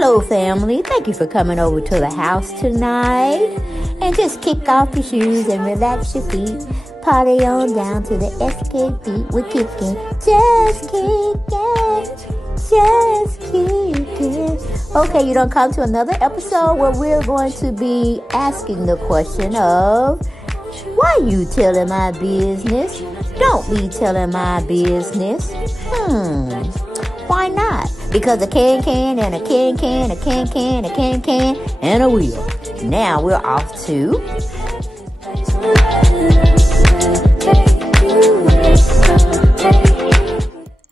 Hello, family. Thank you for coming over to the house tonight. And just kick off your shoes and relax your feet. Party on down to the SK beat. We're kicking. Just kicking. Just kicking. Okay, you don't come to another episode where we're going to be asking the question of, why you telling my business? Don't be telling my business. Why not? Because a can and a can, a can, and a wheel. Now we're off to...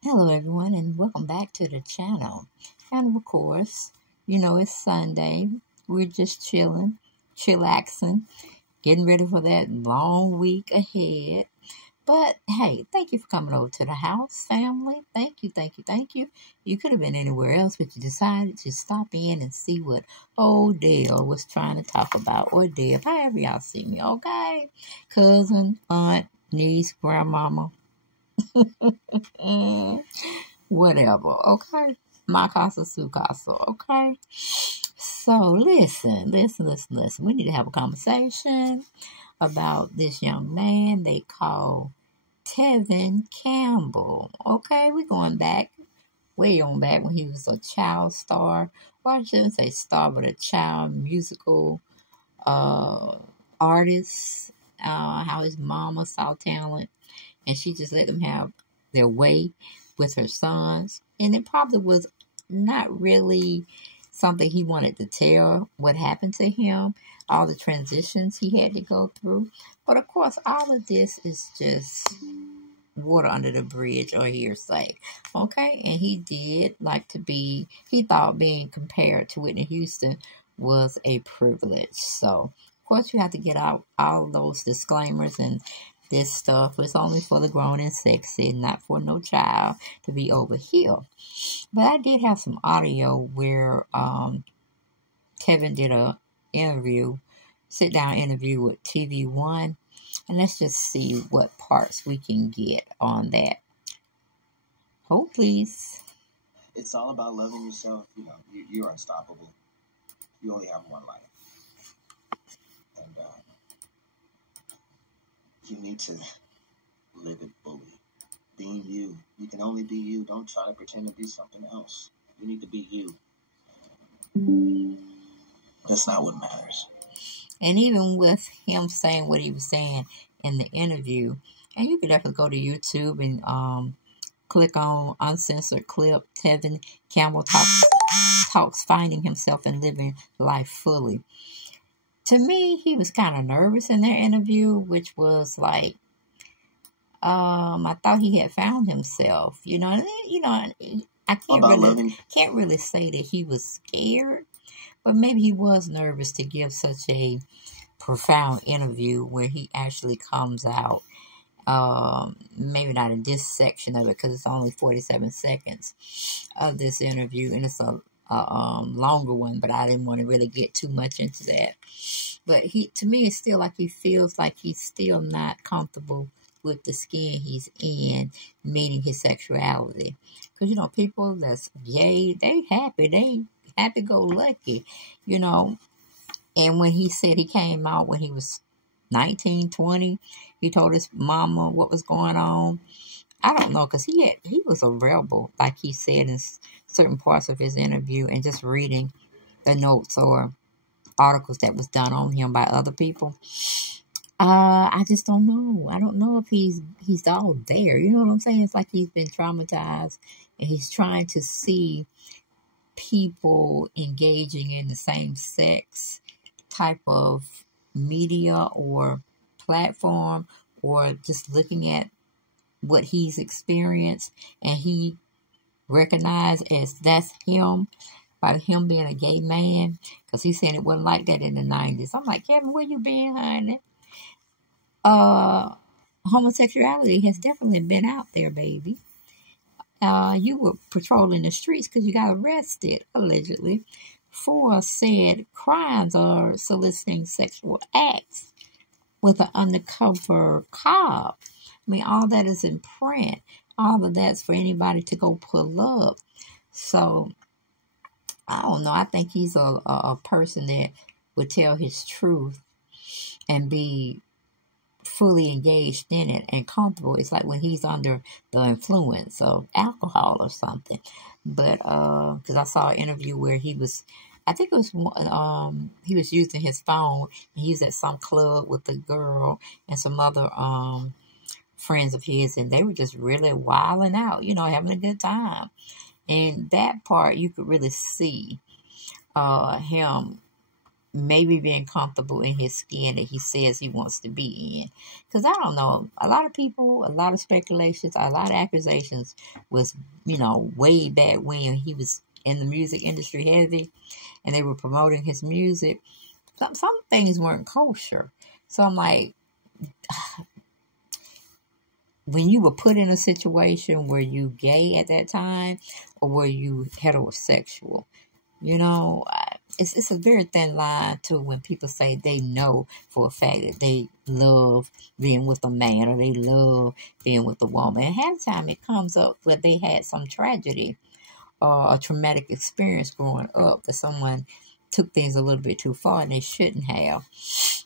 Hello everyone, and welcome back to the channel. And of course, you know it's Sunday. We're just chilling, chillaxing, getting ready for that long week ahead. But hey, thank you for coming over to the house, family. Thank you. You could have been anywhere else, but you decided to stop in and see what old Dale was trying to talk about, or Deb, however y'all see me, okay? Cousin, aunt, niece, grandmama, whatever, okay? My casa, su casa, okay? So listen. We need to have a conversation about this young man they call Tevin Campbell. Okay, we're going back, way on back when he was a child star. Well, I shouldn't say star, but a child musical artist. How his mama saw talent and she just let them have their way with her sons. And it probably was not really something he wanted to tell what happened to him, all the transitions he had to go through. But of course, all of this is just water under the bridge or hearsay. Okay? And he thought being compared to Whitney Houston was a privilege. So, of course, you have to get out all those disclaimers, and this stuff is only for the grown and sexy, not for no child to be over here. But I did have some audio where Tevin did a sit-down interview with TV One. And let's just see what parts we can get on that. Hold, please. It's all about loving yourself. You know, you're unstoppable. You only have one life. And you need to live it fully. Being you. You can only be you. Don't try to pretend to be something else. You need to be you. That's not what matters. And even with him saying what he was saying in the interview, and you can definitely go to YouTube and click on uncensored clip, Tevin Campbell talks finding himself and living life fully. To me, he was kind of nervous in their interview, which was like, I thought he had found himself, I can't really say that he was scared, but maybe he was nervous to give such a profound interview where he actually comes out. Maybe not in this section of it because it's only 47 seconds of this interview, and it's a longer one, but I didn't want to really get too much into that. But to me, it's still like he feels like he's still not comfortable with the skin he's in, meaning his sexuality. Because, people that's gay, they happy-go-lucky, And when he said he came out when he was 19, 20, he told his mama what was going on. I don't know, because he was a rebel, like he said in certain parts of his interview, and just reading the notes or articles that was done on him by other people. I just don't know. I don't know if he's all there. You know what I'm saying? It's like he's been traumatized, and he's trying to see people engaging in the same sex type of media or platform, or just looking at what he's experienced, and he recognized as that's him by him being a gay man, because he's saying it wasn't like that in the 90s. I'm like, Kevin, where you been, honey? Homosexuality has definitely been out there, baby. You were patrolling the streets because you got arrested, allegedly, for said crimes or soliciting sexual acts with an undercover cop. I mean, all that is in print. All of that's for anybody to go pull up. So I don't know. I think he's a person that would tell his truth and be fully engaged in it and comfortable. It's like when he's under the influence of alcohol or something. But because I saw an interview where he was, I think it was he was using his phone. And he was at some club with a girl and some other friends of his, and they were just really wilding out, having a good time. And that part you could really see him maybe being comfortable in his skin that he says he wants to be in. Because I don't know, a lot of people, a lot of speculations, a lot of accusations was, way back when he was in the music industry heavy and they were promoting his music. Some things weren't kosher. So I'm like, when you were put in a situation where you gay at that time or were you heterosexual, it's a very thin line to when people say they know for a fact that they love being with a man or they love being with a woman. And half the time it comes up where they had some tragedy or a traumatic experience growing up that someone took things a little bit too far and they shouldn't have.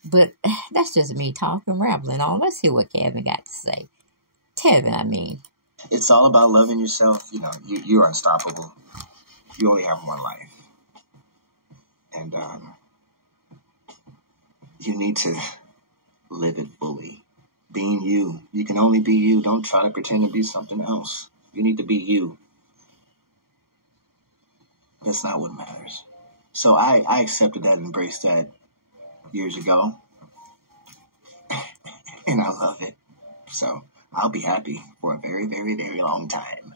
But that's just me talking, rambling on. Let's hear what Kevin got to say. Tevin, I mean. It's all about loving yourself. You're unstoppable. You only have one life. And you need to live it fully. Being you. You can only be you. Don't try to pretend to be something else. You need to be you. That's not what matters. So I accepted that and embraced that years ago. And I love it. So I'll be happy for a very, very, very long time.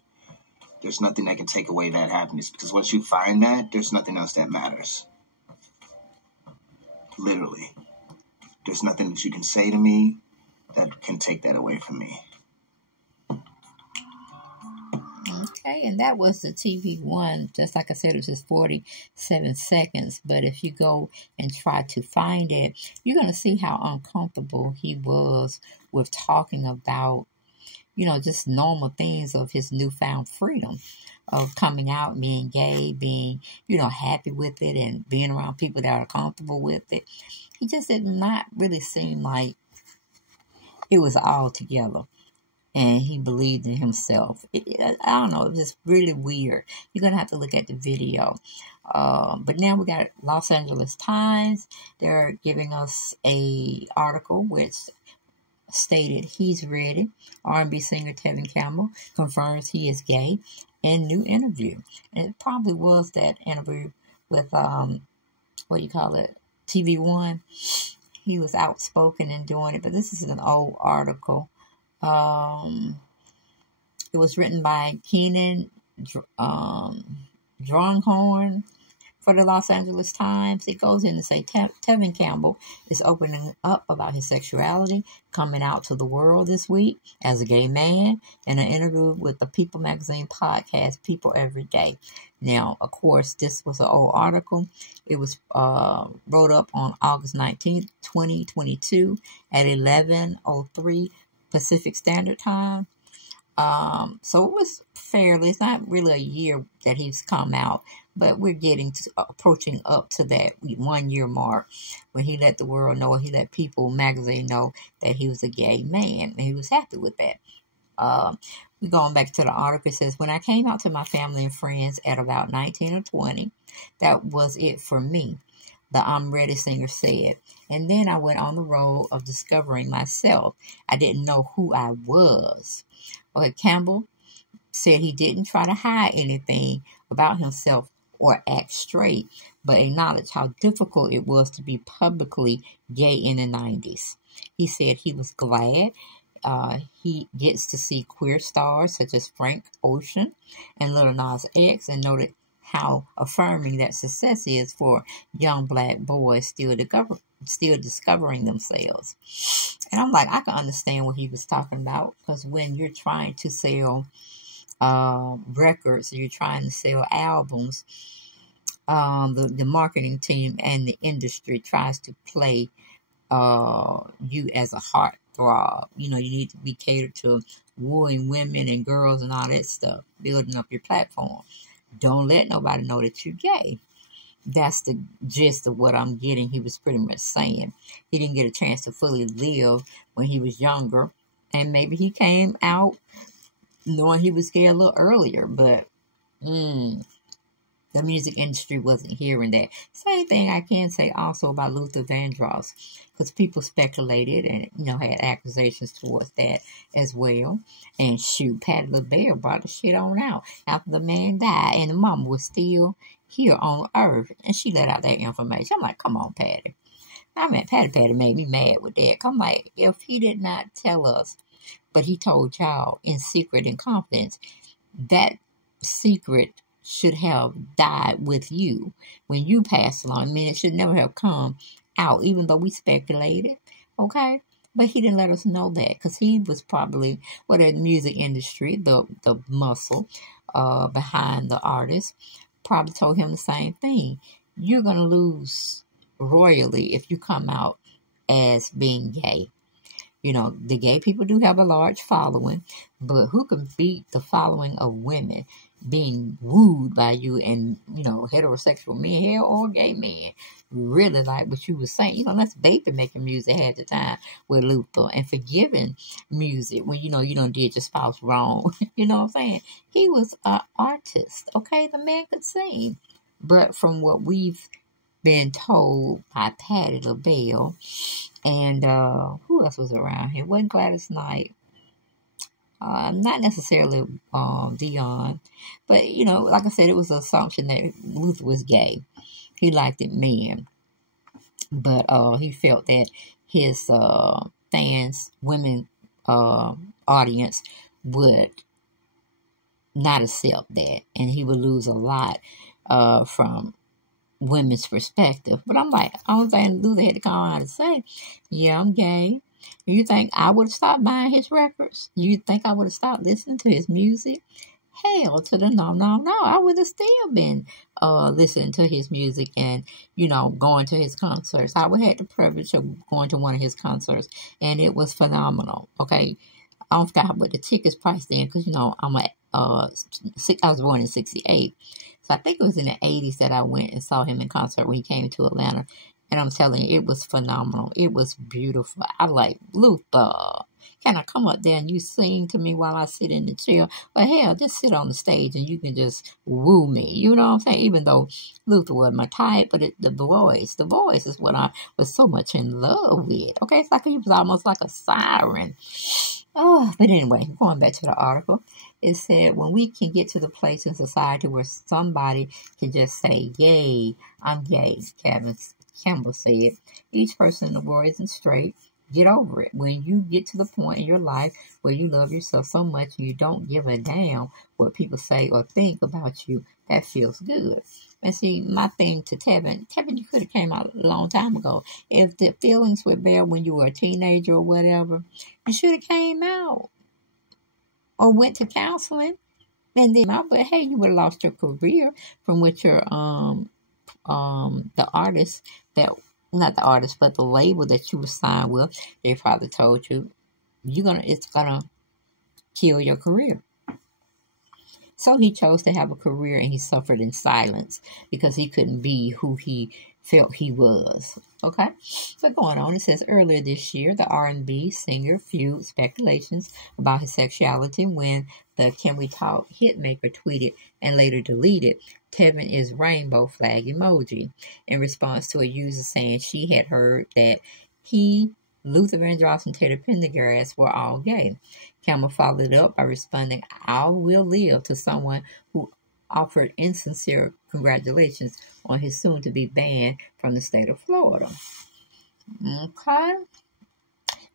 There's nothing that can take away that happiness, because once you find that, there's nothing else that matters. Literally. There's nothing that you can say to me that can take that away from me. Okay, and that was the TV one. Just like I said, it was just 47 seconds. But if you go and try to find it, you're going to see how uncomfortable he was with talking about, just normal things of his newfound freedom of coming out, being gay, being, happy with it and being around people that are comfortable with it. He just did not really seem like it was all together. And he believed in himself. I don't know. It was just really weird. You're going to have to look at the video. But now we got Los Angeles Times. They're giving us a article which stated he's ready. R&B singer Tevin Campbell confirms he is gay in new interview. And it probably was that interview with, TV One. He was outspoken in doing it. But this is an old article. It was written by Keenan Dronghorn for the Los Angeles Times. It goes in to say Tevin Campbell is opening up about his sexuality, coming out to the world this week as a gay man in an interview with the People magazine podcast, People Every Day. Now, of course, this was an old article. It was wrote up on August 19th, 2022 at 11:03 Pacific Standard Time. So it was it's not really a year that he's come out, but we're approaching up to that 1 year mark when he let the world know, he let People magazine know that he was a gay man, and he was happy with that. We're going back to the article. It says, when I came out to my family and friends at about 19 or 20, that was it for me, the I'm Ready singer said. And then I went on the road of discovering myself. I didn't know who I was. Okay, Campbell said he didn't try to hide anything about himself or act straight, but acknowledged how difficult it was to be publicly gay in the 90s. He said he was glad he gets to see queer stars such as Frank Ocean and Lil Nas X, and noted how affirming that success is for young black boys still discovering themselves. And I'm like, I can understand what he was talking about, because when you're trying to sell records, you're trying to sell albums, the marketing team and the industry tries to play you as a heartthrob. You need to be catered to wooing women and girls and all that stuff, building up your platform. Don't let nobody know that you're gay. That's the gist of what I'm getting. He was pretty much saying he didn't get a chance to fully live when he was younger. And maybe he came out knowing he was gay a little earlier. But the music industry wasn't hearing that. Same thing I can say also about Luther Vandross, because people speculated and, had accusations towards that as well. And shoot, Patti LaBelle brought the shit on out after the man died and the mama was still here on earth, and she let out that information. I'm like, come on, Patti. I mean, Patti made me mad with that. I'm like, if he did not tell us, but he told y'all in secret and confidence, that secret should have died with you when you passed along. I mean, it should never have come out, even though we speculated, okay? But he didn't let us know that, because he was probably, the music industry, the muscle behind the artist, probably told him the same thing. You're going to lose royally if you come out as being gay. The gay people do have a large following, but who can beat the following of women being wooed by you and, heterosexual men, hell, or gay men, really like what you were saying. That's Baby making music at the time with Luther and forgiving music when, you done did your spouse wrong. You know what I'm saying? He was an artist, okay? The man could sing. But from what we've been told by Patti LaBelle, and who else was around here? Wasn't Gladys Knight. Not necessarily Dion. But, like I said, it was an assumption that Luther was gay. He liked it men. But he felt that his fans, women audience, would not accept that. And he would lose a lot from women's perspective. But I'm like, all thing Luther had to come out and say, yeah, I'm gay. You think I would have stopped buying his records? You think I would have stopped listening to his music? Hell to the no. I would have still been listening to his music and, going to his concerts. I would have had the privilege of going to one of his concerts, and it was phenomenal, okay? I don't forget what the tickets priced then, because, I was born in 68. So I think it was in the 80s that I went and saw him in concert when he came to Atlanta. And I'm telling you, it was phenomenal. It was beautiful. I like, Luther, can I come up there and you sing to me while I sit in the chair? But hell, just sit on the stage and you can just woo me. You know what I'm saying? Even though Luther wasn't my type, but the voice is what I was so much in love with. Okay, it's like he was almost like a siren. Oh, but anyway, going back to the article, it said, when we can get to the place in society where somebody can just say, yay, I'm gay, Campbell said, each person in the world isn't straight. Get over it. When you get to the point in your life where you love yourself so much you don't give a damn what people say or think about you, that feels good. And see, my thing to Tevin, you could have came out a long time ago. If the feelings were there when you were a teenager or whatever, you should have came out or went to counseling and then out. But hey, you would have lost your career from which your the artist that, not the artist, but the label that you were signed with, they probably told you it's gonna kill your career. So he chose to have a career, and he suffered in silence because he couldn't be who he felt he was. Okay? But going on, it says, earlier this year, the R&B singer fueled speculations about his sexuality when the Can We Talk hitmaker tweeted and later deleted Tevin is rainbow flag emoji in response to a user saying she had heard that he, Luther Vandross, and Teddy Pendergrass were all gay. Campbell followed it up by responding, I will live, to someone who offered insincere congratulations on his soon-to-be ban from the state of Florida. Okay.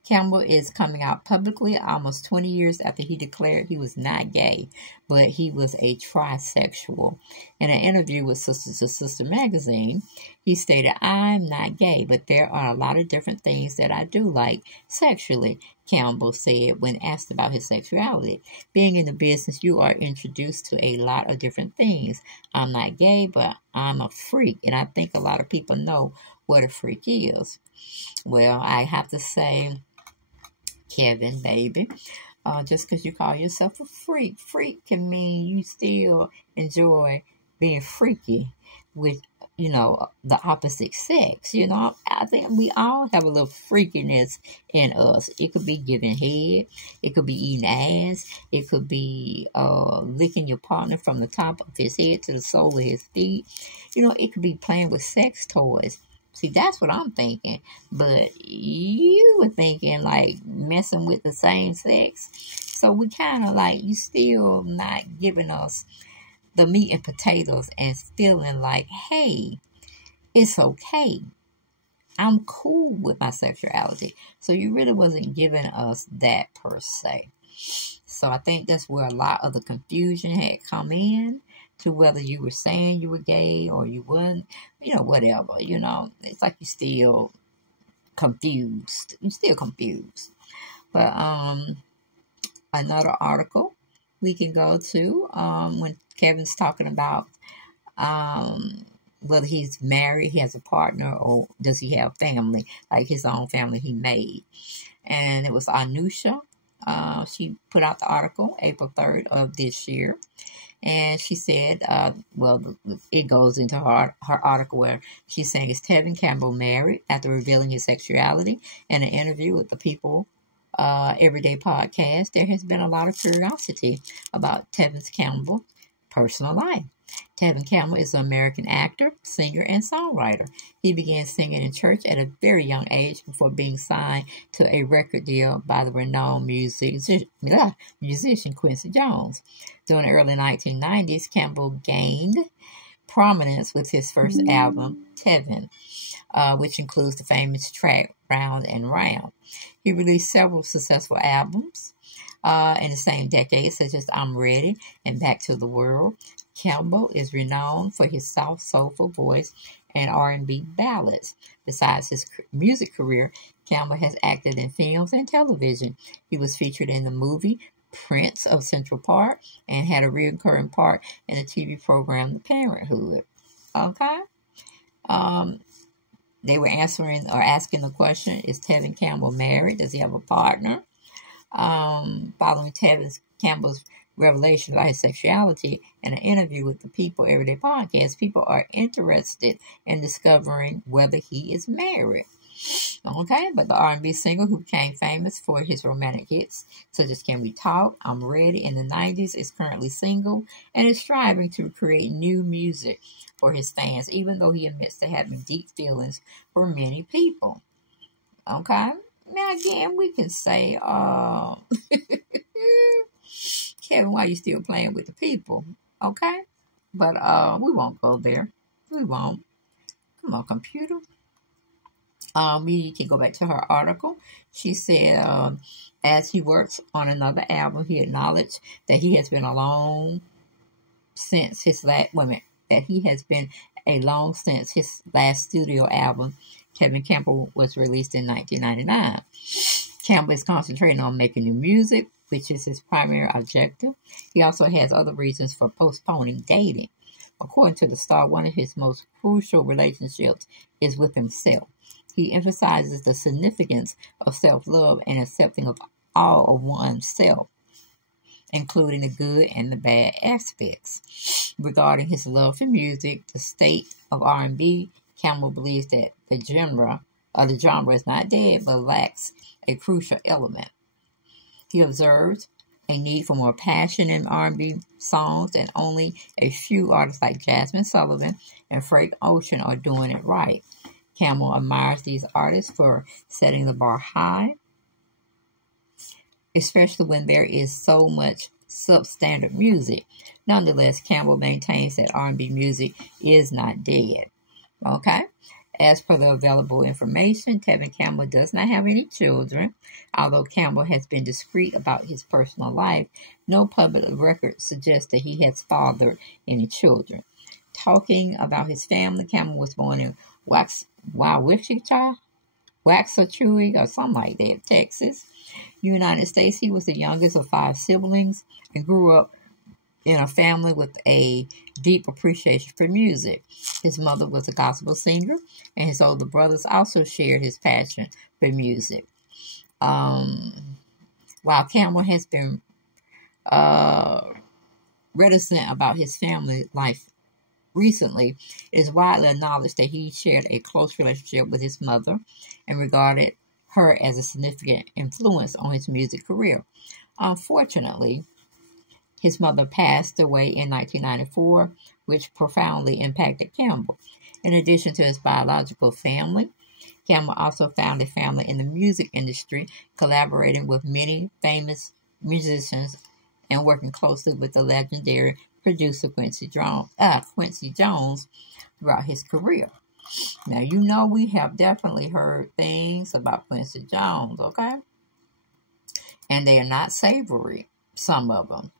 Campbell is coming out publicly almost 20 years after he declared he was not gay, but he was a trisexual. In an interview with Sister to Sister magazine, he stated, I'm not gay, but there are a lot of different things that I do like sexually, Campbell said when asked about his sexuality. Being in the business, you are introduced to a lot of different things. I'm not gay, but I'm a freak, and I think a lot of people know what a freak is. Well, I have to say, Kevin, baby, Just because you call yourself a freak. Freak can mean you still enjoy being freaky with, the opposite sex. I think we all have a little freakiness in us. It could be giving head. It could be eating ass. It could be licking your partner from the top of his head to the sole of his feet. It could be playing with sex toys. See, that's what I'm thinking. But you were thinking like messing with the same sex. So we kind of like, you still not giving us the meat and potatoes and feeling like, hey, it's okay. I'm cool with my sexuality. So you really wasn't giving us that per se. So I think that's where a lot of the confusion had come in, to whether you were saying you were gay or you weren't, whatever, it's like you're still confused. You're still confused. But another article we can go to when Kevin's talking about whether he's married, he has a partner, or does he have family, like his own family he made. And it was Anusha. She put out the article April 3rd of this year. And she said, it goes into her article where she's saying, is Tevin Campbell married? After revealing his sexuality in an interview with the People Everyday podcast, there has been a lot of curiosity about Tevin Campbell's personal life. Tevin Campbell is an American actor, singer, and songwriter. He began singing in church at a very young age before being signed to a record deal by the renowned musician Quincy Jones. During the early 1990s, Campbell gained prominence with his first album, Tevin, which includes the famous track Round and Round. He released several successful albums in the same decade, such as I'm Ready and Back to the World. Campbell is renowned for his soft, soulful voice and R&B ballads. Besides his music career, Campbell has acted in films and television. He was featured in the movie Prince of Central Park and had a recurring part in the TV program The Parenthood. Okay? They were asking the question, is Tevin Campbell married? Does he have a partner? Following Tevin Campbell's revelation about his sexuality in an interview with the People Everyday podcast, people are interested in discovering whether he is married. Okay, but the R&B singer who became famous for his romantic hits, such as Can We Talk, I'm Ready in the 90s, is currently single and is striving to create new music for his fans, even though he admits to having deep feelings for many people. Okay, now again, we can say, Kevin, why are you still playing with the people? Okay? But we won't go there. We won't. Come on, computer. We can go back to her article. She said, as he works on another album, he acknowledged that he has been alone since his last his last studio album, Tevin Campbell, was released in 1999. Campbell is concentrating on making new music, which is his primary objective. He also has other reasons for postponing dating. According to the star, one of his most crucial relationships is with himself. He emphasizes the significance of self-love and accepting of all of oneself, including the good and the bad aspects. Regarding his love for music, the state of R&B, Campbell believes that the genre is not dead, but lacks a crucial element. He observes a need for more passion in R&B songs, and only a few artists like Jasmine Sullivan and Frank Ocean are doing it right. Campbell admires these artists for setting the bar high, especially when there is so much substandard music. Nonetheless, Campbell maintains that R&B music is not dead. Okay? As per the available information, Tevin Campbell does not have any children. Although Campbell has been discreet about his personal life, no public record suggests that he has fathered any children. Talking about his family, Campbell was born in Waxahachie, or something like that, Texas, United States. He was the youngest of 5 siblings and grew up in a family with a deep appreciation for music. His mother was a gospel singer, and his older brothers also shared his passion for music. While Campbell has been reticent about his family life recently, it is widely acknowledged that he shared a close relationship with his mother and regarded her as a significant influence on his music career. Unfortunately, his mother passed away in 1994, which profoundly impacted Campbell. In addition to his biological family, Campbell also found a family in the music industry, collaborating with many famous musicians and working closely with the legendary producer Quincy Jones throughout his career. Now, you know we have definitely heard things about Quincy Jones, okay? And they are not savory, some of them.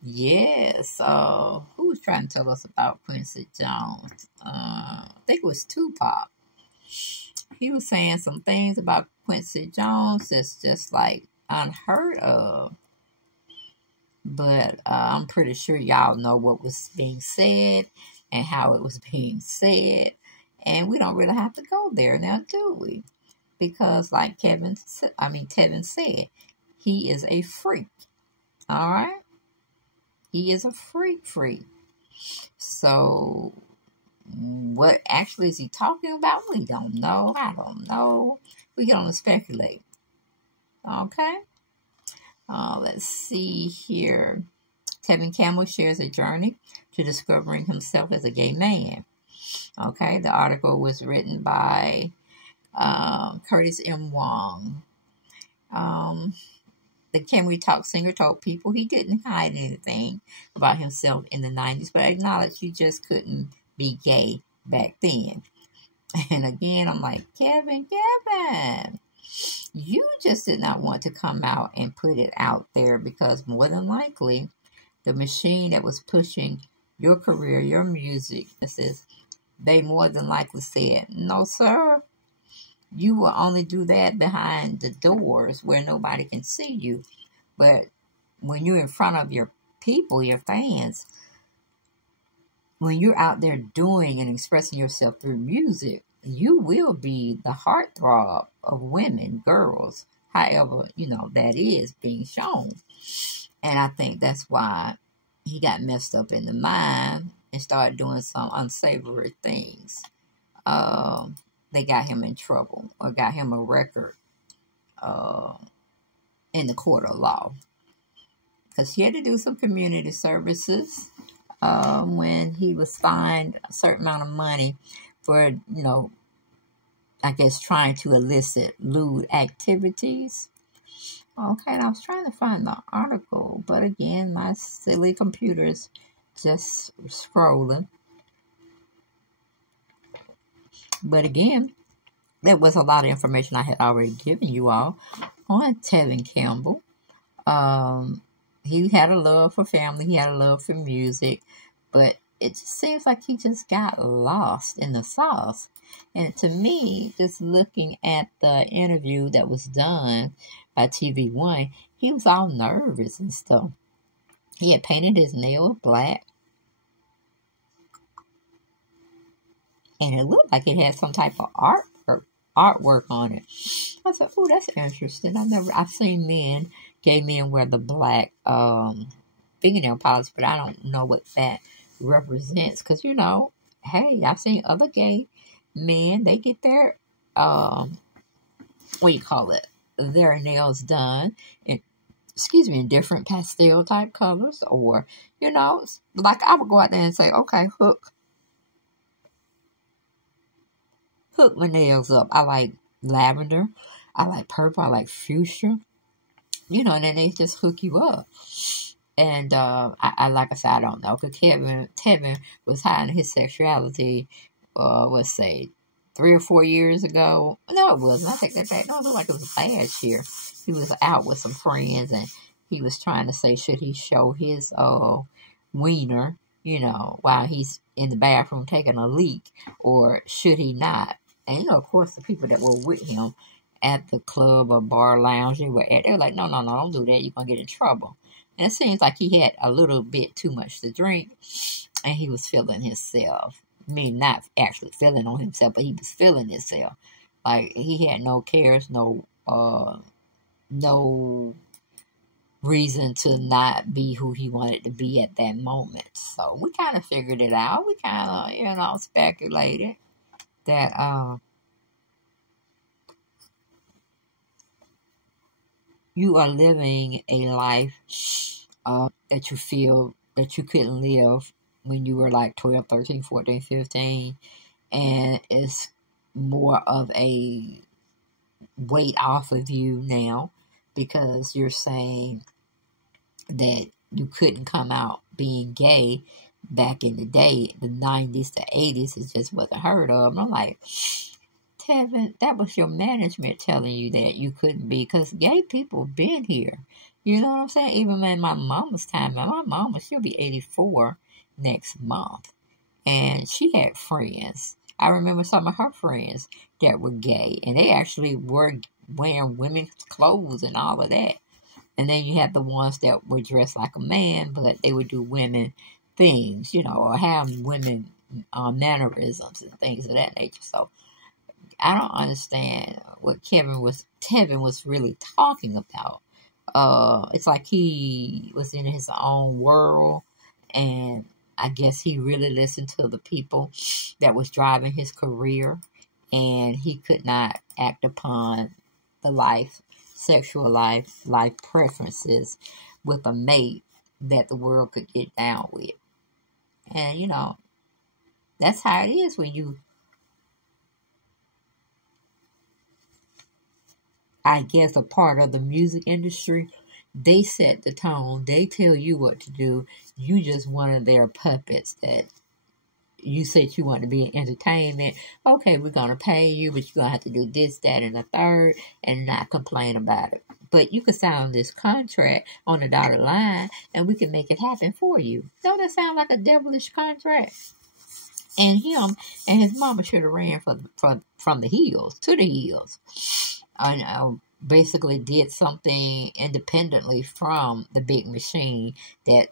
Yes. Who was trying to tell us about Quincy Jones? I think it was Tupac. He was saying some things about Quincy Jones that's just like unheard of. But I'm pretty sure y'all know what was being said and how it was being said. And we don't really have to go there now, do we? Because like Tevin said, he is a freak. All right? He is a freak. So, what actually is he talking about? We don't know. I don't know. We can only speculate. Okay? Let's see here. Tevin Campbell shares a journey to discovering himself as a gay man. Okay? The article was written by Curtis M. Wong. The Can We Talk singer told people he didn't hide anything about himself in the 90s, but acknowledged he just couldn't be gay back then. And again, I'm like, Kevin, you just did not want to come out and put it out there because more than likely, the machine that was pushing your career, your music, they more than likely said, no, sir. You will only do that behind the doors where nobody can see you. But when you're in front of your people, your fans, when you're out there doing and expressing yourself through music, you will be the heartthrob of women, girls, however, that is being shown. And I think that's why he got messed up in the mind and started doing some unsavory things. They got him in trouble or got him a record in the court of law. Because he had to do some community services when he was fined a certain amount of money for, I guess trying to elicit lewd activities. Okay, and I was trying to find the article, but again, my silly computer's just scrolling. But again, there was a lot of information I had already given you all on Tevin Campbell. He had a love for family. He had a love for music. But it just seems like he just got lost in the sauce. And to me, just looking at the interview that was done by TV1, he was all nervous and stuff. He had painted his nails black. And it looked like it had some type of artwork on it. I said, "Oh, that's interesting. I've seen gay men wear the black fingernail polish, but I don't know what that represents. Because hey, I've seen other gay men. They get their their nails done in different pastel type colors, or like I would go out there and say, okay, hook my nails up. I like lavender. I like purple. I like fuchsia. And then they just hook you up. And I like I said, I don't know. Because Tevin was hiding his sexuality, let's say, 3 or 4 years ago. No, it wasn't. I take that back. No, it looked like it was last year. He was out with some friends, and he was trying to say, should he show his wiener, while he's in the bathroom taking a leak, or should he not? And, of course, the people that were with him at the club or bar lounge they were like, no, don't do that. You're going to get in trouble. And it seems like he had a little bit too much to drink, and he was feeling himself. I mean, not actually feeling on himself, but he was feeling himself. Like, he had no cares, no no reason to not be who he wanted to be at that moment. So we kind of figured it out. We kind of, speculated that you are living a life that you feel that you couldn't live when you were like 12, 13, 14, 15. And it's more of a weight off of you now because you're saying that you couldn't come out being gay back in the day, the 90s, the 80s, it just wasn't heard of. And I'm like, Tevin, that was your management telling you that you couldn't be, because gay people been here. You know what I'm saying? Even in my mama's time, my mama, she'll be 84 next month. And she had friends. I remember some of her friends that were gay, and they actually were wearing women's clothes and all of that. And then you had the ones that were dressed like a man, but they would do women things, or have women mannerisms and things of that nature. So I don't understand what Tevin was really talking about. It's like he was in his own world, and I guess he really listened to the people that was driving his career, and he could not act upon the sexual life preferences with a mate that the world could get down with. And, that's how it is when you, I guess, a part of the music industry. They set the tone. They tell you what to do. You just one of their puppets that you said you want to be in entertainment. Okay, we're going to pay you, but you're going to have to do this, that, and the third, and not complain about it. But you can sign this contract on the dotted line, and we can make it happen for you. Don't that sound like a devilish contract? And him and his mama should have ran from the hills to the hills. Basically did something independently from the big machine that,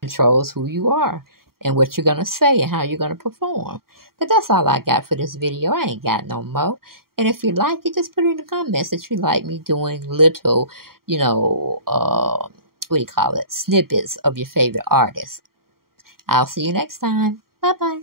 controls who you are and what you're going to say and how you're going to perform. But that's all I got for this video. I ain't got no more. And if you like it, just put it in the comments that you like me doing little, snippets of your favorite artists. I'll see you next time. Bye-bye.